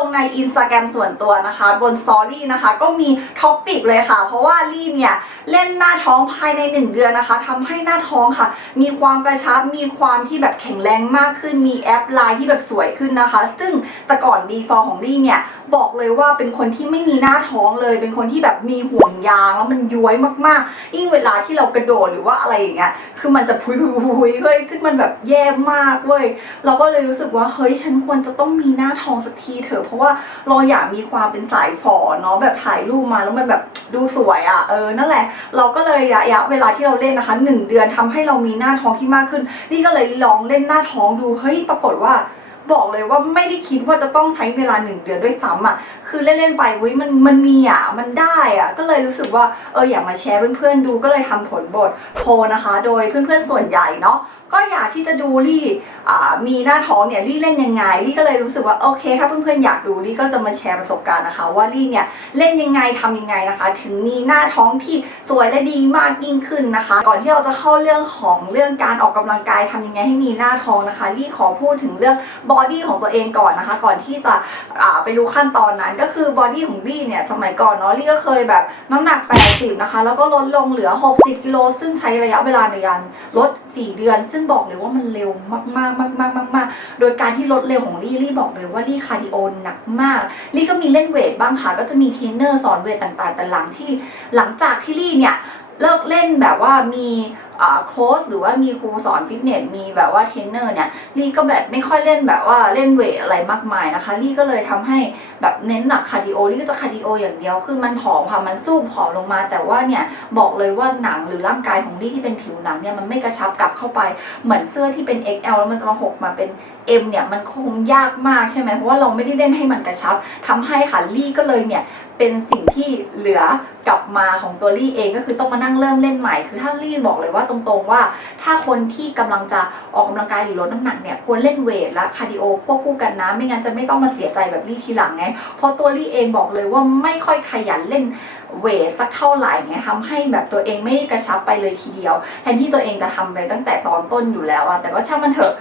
นะคะได้ลงในอินสตาแกรมส่วนตัวนะคะ บนสตอรี่นะคะ ก็มีท็อปิกเลยค่ะ เพราะว่าลี่เนี่ยเล่นหน้าท้องภายใน 1 เดือนนะคะทำให้หน้าท้องค่ะ มีความกระชับ มีความที่แบบแข็งแรงมากขึ้น มีแอปไลน์ที่แบบสวยขึ้นนะคะ ซึ่งแต่ก่อน before ของลี่เนี่ย บอกเลยว่าเป็นคนที่ไม่มีหน้าท้องเลย เป็นคนที่แบบมีห่วงยางแล้วมันย้วยมากๆยิ่งเวลาที่เรากระโดดหรือว่าอะไรอย่างเงี้ยคือมันจะพุยพุยพุยเฮ้ยซึ่งมันแบบแย่มากเว้ยเราก็เลยรู้สึกว่าเฮ้ยฉันควรจะต้องมีหน้าท้องสักทีเถอะเพราะว่าเราอยากมีความเป็นสายฝอเนาะแบบถ่ายรูปมาแล้วมันแบบดูสวยอะ่ะเออนั่นแหละ เราก็เลยระยะเวลาที่เราเล่นนะคะหนึ่งเดือนทำให้เรามีหน้าท้องที่มากขึ้น นี่ก็เลยลองเล่นหน้าท้องดูเฮ้ยปรากฏว่า บอกเลยว่าไม่ได้คิดว่าจะต้องใช้เวลาหนึ่งเดือนด้วยซ้ำอะคือเล่นๆไปเว้ยมันมันมีอะมันได้อะก็เลยรู้สึกว่าเอออยากมาแชร์เพื่อนๆดูก็เลยทำผลบทโพนะคะ โดยเพื่อนๆส่วนใหญ่เนาะก็อยากที่จะดูลี่มีหน้าท้องเนี่ยลี่เล่นยังไงลี่ก็เลยรู้สึกว่าโอเค ถ้าเพื่อนๆอยากดูลี่ก็จะมาแชร์ประสบการณ์นะคะ ว่าลี่เนี่ยเล่นยังไงทำยังไงนะคะ ถึงมีหน้าท้องที่สวยและดีมากยิ่งขึ้นนะคะ ก่อนที่เราจะเข้าเรื่องของเรื่องการออกกำลังกายทำยังไงให้มีหน้าท้องนะคะลี่ขอพูดถึงเรื่องบออดี้ของตัวเองก่อนนะคะ ก่อนที่จะไปรู้ขั้นตอนนั้นก็คือบอดี้ของลี่เนี่ยสมัยก่อนเนาะลี่ก็เคยแบบน้ำหนัก 80 นะคะ แล้วก็ลดลงเหลือ 60 กิโลซึ่งใช้ระยะเวลาในการลด 4 เดือน ซึ่งบอกเลยว่ามันเร็วมากๆมากๆมากๆมากโดยการที่ลดเร็วของลี่ลี่บอกเลยว่าลี่คาร์ดิโอหนักมากลี่ก็มีเล่นเวทบ้างค่ะก็จะมีเทรนเนอร์สอนเวทต่างๆ แต่หลังที่หลังจากที่ลี่เนี่ยเลิกเล่นแบบว่ามี โค้ชหรือว่ามีครูสอนฟิตเนสมีแบบว่าเทรนเนอร์เนี่ยลี่ก็แบบไม่ค่อยเล่นแบบว่าเล่นเวทอะไรมากมายนะคะลี่ก็เลยทำให้แบบเน้นหนักคาร์ดิโอลี่ก็จะคาร์ดิโออย่างเดียวคือมันผอมค่ะมันสู้ผอมลงมา แต่ว่าเนี่ยบอกเลยว่าหนังหรือร่างกายของลี่ที่เป็นผิวหนังเนี่ยมันไม่กระชับกลับเข้าไปเหมือนเสื้อที่เป็น XL แล้วมันจะมาหกมาเป็น M เนี่ยมันคงยากมากใช่ไหมเพราะว่าเราไม่ได้เล่นให้มันกระชับทำให้ค่ะลี่ก็เลยเนี่ยเป็นสิ่งที่เหลือกลับมาของตัวลี่เองก็คือต้องมานั่งเริ่มเล่นใหม่คือถ้าลี่บอกเลยว่าตรงๆว่า ถ้าคนที่กำลังจะออกกำลังกายหรือลดน้ำหนักเนี่ยควรเล่นเวทและคาร์ดิโอควบคู่กันนะ ไม่งั้นจะไม่ต้องมาเสียใจแบบลี่ทีหลังไงเพราะตัวลี่เองบอกเลยว่าไม่ค่อยขยันเล่น เวทสักเท่าไหร่ไงทำให้แบบตัวเองไม่กระชับไปเลยทีเดียว แทนที่ตัวเองจะทำไปตั้งแต่ตอนต้นอยู่แล้วอะแต่ก็ช่างมันเถอะ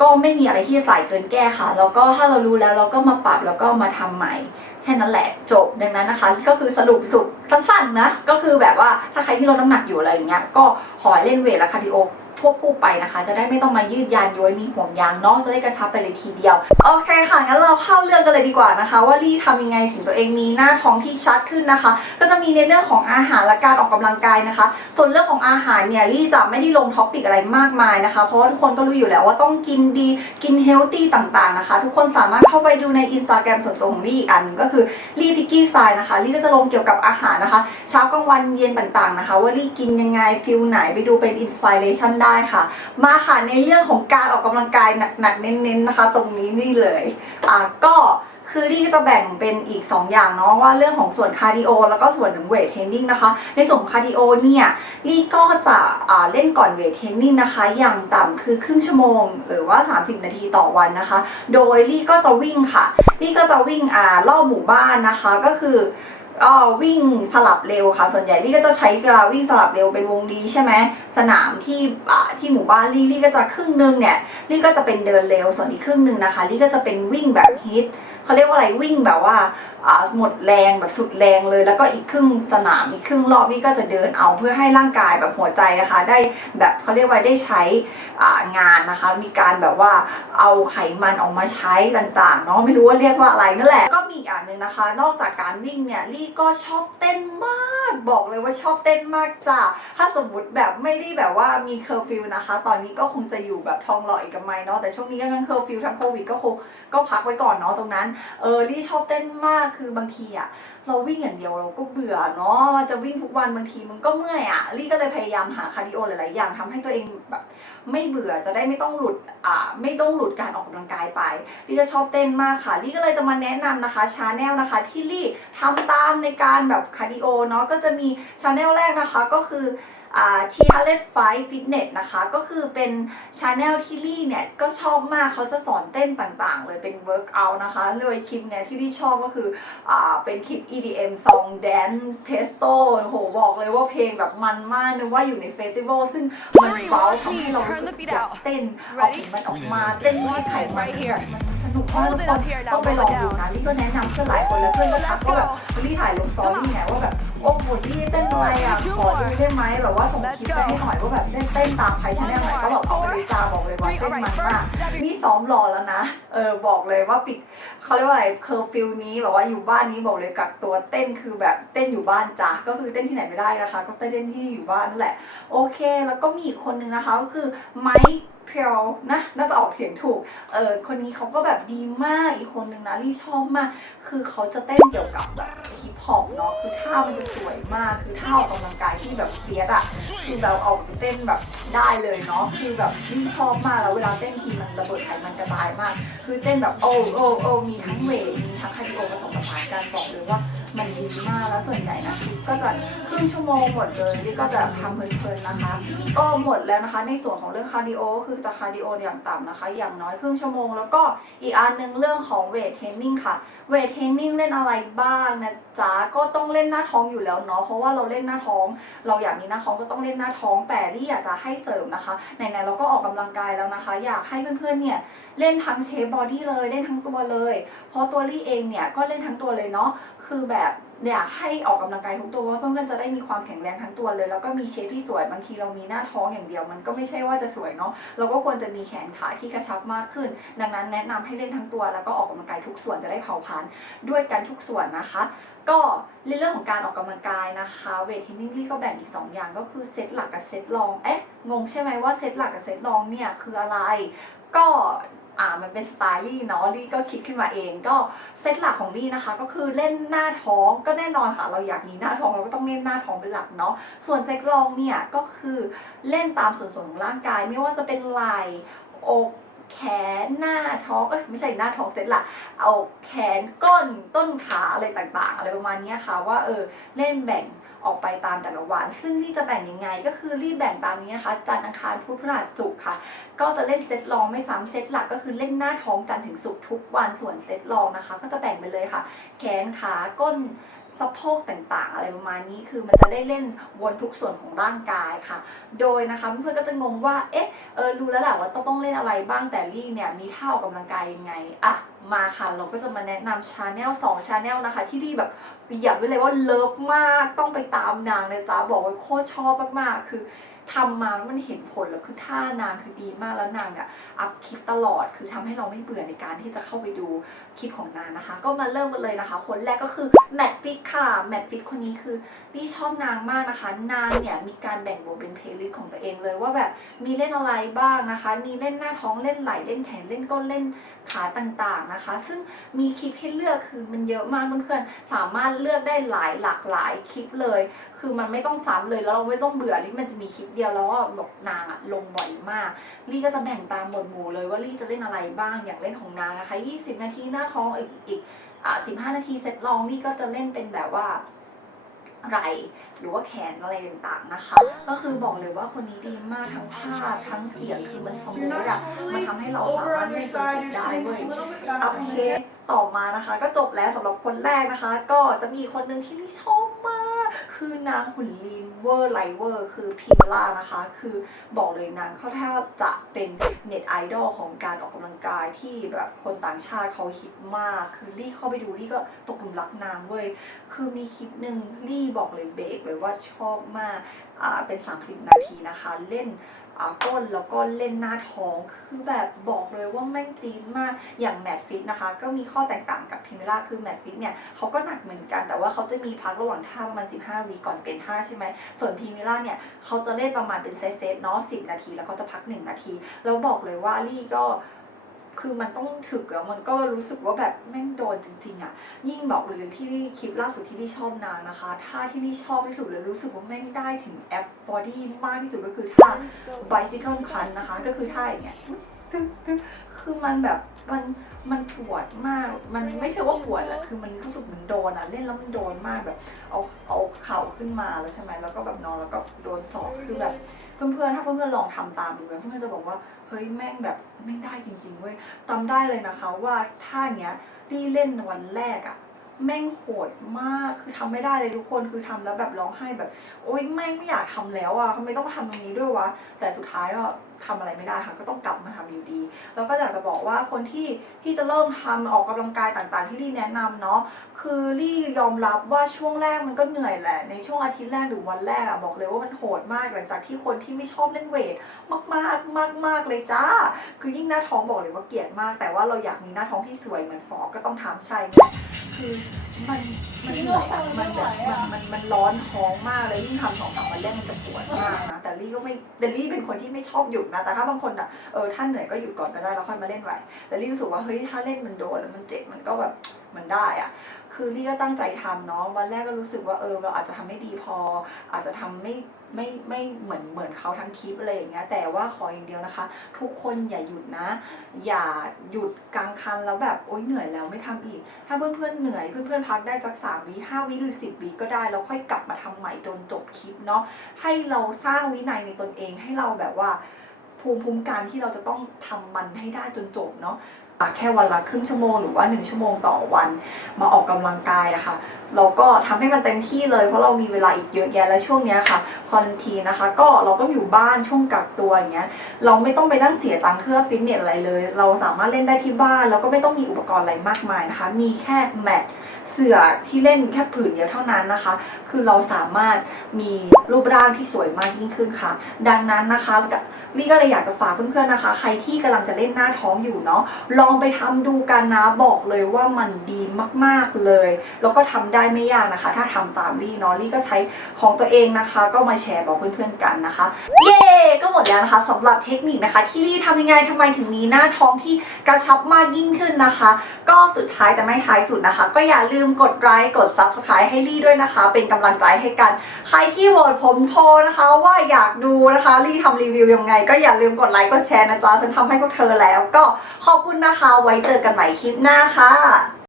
ก็ไม่มีอะไรที่จะสายเกินแก้ค่ะ แล้วก็ถ้าเรารู้แล้วเราก็มาปรับแล้วก็มาทำใหม่แค่นั้นแหละจบดังนั้นนะคะ ก็คือสรุปสุดสั้นๆนะ ก็คือแบบว่าถ้าใครที่ลดน้ำหนักอยู่อะไรอย่างเงี้ยก็ขอเล่นเวทและคาร์ดิโอ ควบคู่ไปนะคะ จะได้ไม่ต้องมายืดยานย้วยมีห่วงยางเนาะจะได้กระชับไปเลยทีเดียว โอเคค่ะงั้นเราเข้าเรื่องกันเลยดีกว่านะคะ ว่าลี่ทำยังไงถึงตัวเองมีหน้าท้องที่ชัดขึ้นนะคะ ก็จะมีในเรื่องของอาหารและการออกกำลังกายนะคะ ส่วนเรื่องของอาหารเนี่ยลี่จะไม่ได้ลงท็อปิกอะไรมากมายนะคะ เพราะว่าทุกคนก็รู้อยู่แล้วว่าต้องกินดีกินเฮลตี้ต่างๆนะคะ ทุกคนสามารถเข้าไปดูในอินสตาแกรมส่วนตัวของลี่อีกอันก็คือลี่พิกกี้ไซนะคะลี่ก็จะลงเกี่ยวกับอาหารนะคะ เช้ากลางวันเย็นต่างๆนะคะ ว่าลี่กินยังไงฟิลไหนไปดูเป็นอินสปิเรชันได้ค่ะ มาค่ะในเรื่องของการออกกำลังกายหนักๆเน้นๆนะคะ ตรงนี้นี่เลยอะก็คือลี่ก็จะแบ่งเป็นอีก 2 อย่างเนาะว่าเรื่องของส่วนคาร์ดิโอแล้วก็ส่วนของเวทเทรนนิ่งนะคะ ในส่วนคาร์ดิโอเนี่ยลี่ก็จะอ่าเล่นก่อนเวทเทรนนิ่งนะคะ อย่างต่ำคือครึ่งชั่วโมง หรือว่า 30 นาทีต่อวันนะคะ โดยลี่ก็จะวิ่งค่ะลี่ก็จะวิ่งอ่ารอบหมู่บ้านนะคะก็คือ ก็วิ่งสลับเร็วค่ะ ส่วนใหญ่ลี่ก็จะใช้เวลาวิ่งสลับเร็วเป็นวงดีใช่ไหมสนามที่อ่าที่หมู่บ้านลี่ลี่ก็จะครึ่งหนึงเนี่ยลี่ก็จะเป็นเดินเร็วส่วนอีกครึ่งหนึ่งนะคะลี่ก็จะเป็นวิ่งแบบฮิตเขาเรียกว่าอะไรวิ่งแบบว่าหมดแรงแบบสุดแรงเลย แล้วก็อีกครึ่งสนามอีกครึ่งรอบลี่ก็จะเดินเอาเพื่อให้ร่างกายแบบหัวใจนะคะ ได้แบบเขาเรียกว่าได้ใช้งานนะคะ มีการแบบว่าเอาไขมันออกมาใช้ต่างๆเนาะไม่รู้ว่าเรียกว่าอะไรนั่นแหละก็มีอีกอย่างหนึ่งนะคะ นอกจากการวิ่งเนี่ยลี่ก็ชอบเต้นมากบอกเลยว่าชอบเต้นมากจ้ะถ้าสมมติแบบไม่ได้แบบว่ามีเคอร์ฟิวนะคะ ตอนนี้ก็คงจะอยู่แบบทองหล่อเอกมัยเนาะแต่ช่วงนี้ก็งั้นเคอร์ฟิวทั้งโควิดก็คงก็พักไว้ก่อนเนาะตรงนั้นเออลี่ชอบเต้นมากคือบางทีอะเราวิ่งอย่างเดียวเราก็เบื่อเนาะจะวิ่งทุกวันบางทีมันก็เมื่อยอะลี่ก็เลยพยายามหาคาร์ดิโอหลายๆอย่างทำให้ตัวเองแบบไม่เบื่อจะได้ไม่ต้องหลุดอ่าไม่ต้องหลุดการออกกำลังกายไปลี่จะชอบเต้นมากค่ะลี่ก็เลยจะมาแนะนำนะคะชาแนลนะคะที่ลี่ทำตามในการแบบคาร์ดิโอเนาะก็จะมีชาแนลแรกนะคะก็คือ ที่ h a r l e t Fight Fitness นะคะ ก็คือเป็นชาแนลที่ลี่เนี่ย ก็ชอบมากเขาจะสอนเต้นต่างๆ เลยเป็น workout นะคะเลยคลิปเนี่ยที่ลี่ชอบก็คืออเป็นคลิป EDM Song Dance Testo โอ้โหบอกเลยว่าเพลงแบบมันมากนึกว่าอยู่ในเฟสติวัลซึ่งมันเบาทำให้เราอยากเต้นเอาของมันออกมาเต้นให้ไขมัน แบบมันสนุกมากทุกคนต้องไปลองดูนะลี่ก็แนะนำเพื่อนหลายคนแล้วเพื่อนก็ทักว่าแบบลี่ถ่ายลงสตอรี่ไงว่าแบบโอ้โหลี่เต้นอะไรอะขอดูได้ไหมแบบว่าส่งคลิปไปให้หน่อยว่าแบบได้เต้นตามใครชาแนลไหนก็แบบเอาไปดูจ้าบอกเลยว่าเต้นมันมากนี่ซ้อมรอแล้วนะเออบอกเลยว่าปิดเขาเรียกว่าอะไรเคอร์ฟิวนี้แบบว่าอยู่บ้านนี้บอกเลยกักตัวเต้นคือแบบเต้นอยู่บ้านจ้ะก็คือเต้นที่ไหนไม่ได้นะคะ ก็เต้นที่อยู่บ้านนั่นแหละ โอเค แล้วก็มีอีกคนนึงนะคะก็คือไมค์ เพียวนะ น่าจะออกเสียงถูก เออคนนี้เขาก็แบบดีมาก อีกคนนึงนะลี่ชอบมาก คือเขาจะเต้นเกี่ยวกับแบบฮิปฮอปเนาะ คือท่ามันจะสวยมาก คือท่าออกกำลังกายที่แบบเฟียสอะคือเราเอาไปเต้นแบบได้เลยเนาะ คือแบบลี่ชอบมาก แล้วเวลาเต้นทีมันระเบิดไขมันกระบายมาก คือเต้นแบบโอ้โอ้โอ้มีทั้งเวทมีทั้งคาร์ดิโอผสมผสานกันบอกเลยว่า มันดีมากแล้วส่วนใหญ่นะก็จะครึ่งชั่วโมงหมดเลยลี่ก็จะทำเพลินๆนะคะ ก็หมดแล้วนะคะ ในส่วนของเรื่องคาร์ดิโอก็คือจะคาร์ดิโออย่างต่ำนะคะ อย่างน้อยครึ่งชั่วโมง แล้วก็อีกอันหนึ่งเรื่องของเวทเทรนนิ่งค่ะเวทเทรนนิ่งเล่นอะไรบ้างนะจ๊ะก็ต้องเล่นหน้าท้องอยู่แล้วเนาะเพราะว่าเราเล่นหน้าท้อง เราอยากมีหน้าท้องก็ต้องเล่นหน้าท้อง แต่ที่อยากจะให้เสริมนะคะไหนๆเราก็ออกกำลังกายแล้วนะคะ อยากให้เพื่อนๆเนี่ยเล่นทั้งเชฟบอดี้เลยเล่นทั้งตัวเลย เพราะตัวลี่เองเนี่ยก็เล่นทั้งตัวเลยเนาะคือแบบอยากให้ออกกำลังกายทุกตัวว่าเพื่อนๆจะได้มีความแข็งแรงทั้งตัวเลย แล้วก็มีเชฟที่สวยบางทีเรามีหน้าท้องอย่างเดียว มันก็ไม่ใช่ว่าจะสวยเนาะเราก็ควรจะมีแขนขาที่กระชับมากขึ้น ดังนั้นแนะนำให้เล่นทั้งตัว แล้วก็ออกกำลังกายทุกส่วนจะได้เผาผลาญด้วยกันทุกส่วนนะคะ ก็ในเรื่องของการออกกำลังกายนะคะเวทเทรนนิ่งลี่ก็แบ่งอีก 2 อย่างก็คือเซตหลักกับเซตรองเอ๊ะงงใช่ไหมว่าเซตหลักกับเซตรองเนี่ยคืออะไร ก็อ่ามันเป็นสไตล์ลี่เนาะลี่ก็คิดขึ้นมาเองก็เซตหลักของลี่นะคะ ก็คือเล่นหน้าท้องก็แน่นอนค่ะ เราอยากมีหน้าท้องเราก็ต้องเล่นหน้าท้องเป็นหลักเนาะส่วนเซตรองเนี่ยก็คือเล่นตามส่วนส่วนของร่างกาย ไม่ว่าจะเป็นไหล่อก แขนหน้าท้องเอ้ยไม่ใช่หน้าท้องเซตหลักเอาแขนก้นต้นขาอะไรต่างๆ อะไรประมาณนี้ค่ะว่าเออเล่นแบ่งออกไปตามแต่ละวัน ซึ่งที่จะแบ่งยังไง ก็คือรีบแบ่งตามนี้นะคะ จันทร์อังคารพุธพฤหัสศุกร์ค่ะ ก็จะเล่นเซตรองไม่ซ้ำเซตหลักก็คือเล่นหน้าท้องจันทร์ถึงศุกร์ทุกวันส่วนเซตรองนะคะ ก็จะแบ่งไปเลยค่ะ แขนขาก้น สะโพกต่างๆ อะไรประมาณนี้คือมันจะได้เล่นวนทุกส่วนของร่างกายค่ะ โดยนะคะเพื่อนๆก็จะงงว่าเอ๊ะเออรู้แล้วแหละว่าต้องต้องเล่นอะไรบ้างแต่ลี่เนี่ยมีท่าออกกำลังกายยังไงอะมาค่ะ เราก็จะมาแนะนำชาแนลสองชาแนลนะคะ ที่ลี่แบบอยากไว้เลยว่าเลิฟมากต้องไปตามนางเลยจ้าบอกว่าโคตรชอบมากๆคือ ทำมาแล้วมันเห็นผลแล้วคือท่านางคือดีมากแล้วนางอะอัพคลิปตลอด คือทำให้เราไม่เบื่อในการที่จะเข้าไปดูคลิปของนางนะคะ ก็มาเริ่มกันเลยนะคะ คนแรกก็คือแมทฟิตค่ะแมทฟิตคนนี้คือลี่ชอบนางมากนะคะ นางเนี่ยมีการแบ่งบทเป็นเพลย์ลิสต์ของตัวเองเลยว่าแบบมีเล่นอะไรบ้างนะคะ มีเล่นหน้าท้องเล่นไหล่เล่นแขนเล่นก้นเล่นขาต่างๆนะคะ ซึ่งมีคลิปให้เลือกคือมันเยอะมากเพื่อนๆสามารถเลือกได้หลายหลากหลายคลิปเลย คือมันไม่ต้องซ้ำเลยแล้วเราไม่ต้องเบื่อที่มันจะมีคลิปเดียวแล้วว่าบอกนางอะลงบ่อยมากลี่ก็จะแบ่งตามหมวดหมู่เลยว่าลี่จะเล่นอะไรบ้างอย่างเล่นของนางนะคะ 20 นาทีหน้าท้องอีกอีกอ่า15 นาทีเซตลองลี่ก็จะเล่นเป็นแบบว่าไหลหรือว่าแขนอะไรต่างๆนะคะ ก็คือบอกเลยว่าคนนี้ดีมากทั้งภาพทั้งเสียงคือมันสมูทอะมันทำให้เราสามารถเล่นดนตรีได้เว้ยโอเคต่อมานะคะ ก็จบแล้วสำหรับคนแรกนะคะ ก็จะมีคนหนึ่งที่ลี่ชอบม คือนางหุ่นลีนเวอร์ไลเวอร์คือพิมล่านะคะ คือบอกเลยนางเขาแทบจะเป็นเน็ตไอดอลของการออกกำลังกายที่แบบคนต่างชาติเขาฮิตมาก คือลี่เข้าไปดูลี่ก็ตกหลุมรักนางเว้ย คือมีคลิปหนึ่งลี่บอกเลยเบรกเลยว่าชอบมาก อ่าเป็น 30 นาทีนะคะ เล่น ก้นแล้วก็เล่นหน้าท้องคือแบบบอกเลยว่าแม่งจีนมากอย่างแมทฟิตนะคะ ก็มีข้อแตกต่างกับพิมล่าคือแมทฟิตเนี่ยเขาก็หนักเหมือนกัน แต่ว่าเขาจะมีพักระหว่างท่าประมาณ 15วีก่อนเป็นท่าใช่ไหมส่วนพิมล่าเนี่ยเขาจะเล่นประมาณเป็นเซตเซตๆเนาะ10 นาที แล้วเขาจะพัก 1 นาที แล้วบอกเลยว่าลี่ก็ คือมันต้องถึกแล้วมันก็รู้สึกว่าแบบแม่งโดนจริงๆอะยิ่งบอกเลยที่คลิปล่าสุดที่ลี่ชอบนางนะคะ ท่าที่ลี่ชอบที่สุดเลยรู้สึกว่าแม่งได้ถึงแอปบอดี้มากที่สุดก็คือท่า bicycle crunch นะคะ ก็คือท่าอย่างเงี้ย ตึ๊งตึ๊งคือมันแบบมันมันปวดมาก มันไม่ใช่ว่าปวดแหละคือมันรู้สึกเหมันโดนอะเล่นแล้วมันโดนมากแบบ เอาเอาเข่าขึ้นมาแล้วใช่ไหมแล้วก็แบบนอนแล้วก็โดนศอกคือแบบเพื่อนๆถ้าเพื่อนๆลองทำตามดูเพื่อนๆจะบอกว่าเฮ้ยแม่งแบบไม่ได้จริงๆเว้ยจำได้เลยนะคะว่าท่าเนี้ยที่เล่นวันแรกอะ แม่งโหดมาก คือทำไม่ได้เลยทุกคน คือทำแล้วแบบร้องไห้แบบ โอ๊ยแม่งไม่อยากทำแล้วอะทำไมต้องทำตรงนี้ด้วยวะ แต่สุดท้ายก็ทำอะไรไม่ได้ค่ะ ก็ต้องกลับมาทำอยู่ดี แล้วก็อยากจะบอกว่าคนที่ที่จะเริ่มทำออกกำลังกายต่างๆ ที่ลี่แนะนำเนาะ คือลี่ยอมรับว่าช่วงแรกมันก็เหนื่อยแหละ ในช่วงอาทิตย์แรกหรือวันแรกอะบอกเลยว่ามันโหดมาก หลังจากที่คนที่ไม่ชอบเล่นเวทมากมากมากมากๆเลยจ้า คือยิ่งหน้าท้องบอกเลยว่าเกลียดมาก แต่ว่าเราอยากมีหน้าท้องที่สวยเหมือนฟอก็ต้องทำใช่ไง คือมันมันเหนื่อยอะมันแบบมันมันมันร้อนท้องมากเลยยิ่งทำสองสามวันแรกมันจะปวดมากนะแต่ลี่ก็ไม่แต่ลี่เป็นคนที่ไม่ชอบหยุดนะแต่ถ้าบางคนอะเออถ้าเหนื่อยก็หยุดก่อนก็ได้แล้วค่อยมาเล่นใหม่แต่ลี่รู้สึกว่าเฮ้ยถ้าเล่นมันโดนแล้วมันเจ็บมันก็แบบมันได้อะคือลี่ก็ตั้งใจทำเนาะวันแรกก็รู้สึกว่าเออเราอาจจะทำไม่ดีพอ อาจจะทำไม่ ไม่ไม่เหมือนเหมือนเขาทั้งคลิปอะไรอย่างเงี้ยแต่ว่าขออย่างเดียวนะคะ ทุกคนอย่าหยุดนะ อย่าหยุดกลางคันแล้วแบบโอ๊ยเหนื่อยแล้วไม่ทำอีก ถ้าเพื่อนๆเหนื่อยเพื่อนๆพักได้สักสามวิห้าวิหรือสิบวิก็ได้แล้วค่อยกลับมาทำใหม่จนจบคลิปเนาะให้เราสร้างวินัยในตนเองให้เราแบบว่าภูมิคุ้มกันที่เราจะต้องทำมันให้ได้จนจบเนาะ แค่วันละครึ่งชั่วโมงหรือว่า 1 ชั่วโมงต่อวัน มาออกกำลังกายอะค่ะเราก็ทำให้มันเต็มที่เลยเพราะเรามีเวลาอีกเยอะแยะและช่วงเนี้ยค่ะคอนทีนะคะ ก็เราต้องอยู่บ้านช่วงกักตัวอย่างเงี้ยเราไม่ต้องไปนั่งเสียตังค์เครื่องฟิตเนสอะไรเลย เราสามารถเล่นได้ที่บ้านแล้วก็ไม่ต้องมีอุปกรณ์อะไรมากมายนะคะ มีแค่แมทเสื่อที่เล่นแค่ผืนเดียวเท่านั้นนะคะ คือเราสามารถมีรูปร่างที่สวยมากยิ่งขึ้นค่ะ ดังนั้นนะคะลี่ก็เลยอยากจะฝากเพื่อนๆนะคะ ใครที่กำลังจะเล่นหน้าท้องอยู่เนาะลององไปทำดูกันนะบอกเลยว่ามันดีมาก ๆเลย แล้วก็ทำได้ไม่ยากนะคะ ถ้าทำตามลี่เนาะลี่ก็ใช้ของตัวเองนะคะ ก็มาแชร์บอกเพื่อนๆกันนะคะ เย้ก็หมดแล้วนะคะสำหรับเทคนิคนะคะ ที่ลี่ทำยังไงทำไมถึงมีหน้าท้องที่กระชับมากยิ่งขึ้นนะคะ ก็สุดท้ายแต่ไม่ท้ายสุดนะคะ ก็อย่าลืมกดไลค์กด subscribe ให้ลี่ด้วยนะคะ เป็นกำลังใจให้กัน ใครที่โหวตผมโพนะคะว่าอยากดูนะคะลี่ทำรีวิวยังไง ก็อย่าลืมกดไลค์กดแชร์นะจ๊ะฉันทำให้พวกเธอแล้ว ก็ขอบคุณนะคะไว้เจอกันใหม่คลิปหน้าค่ะ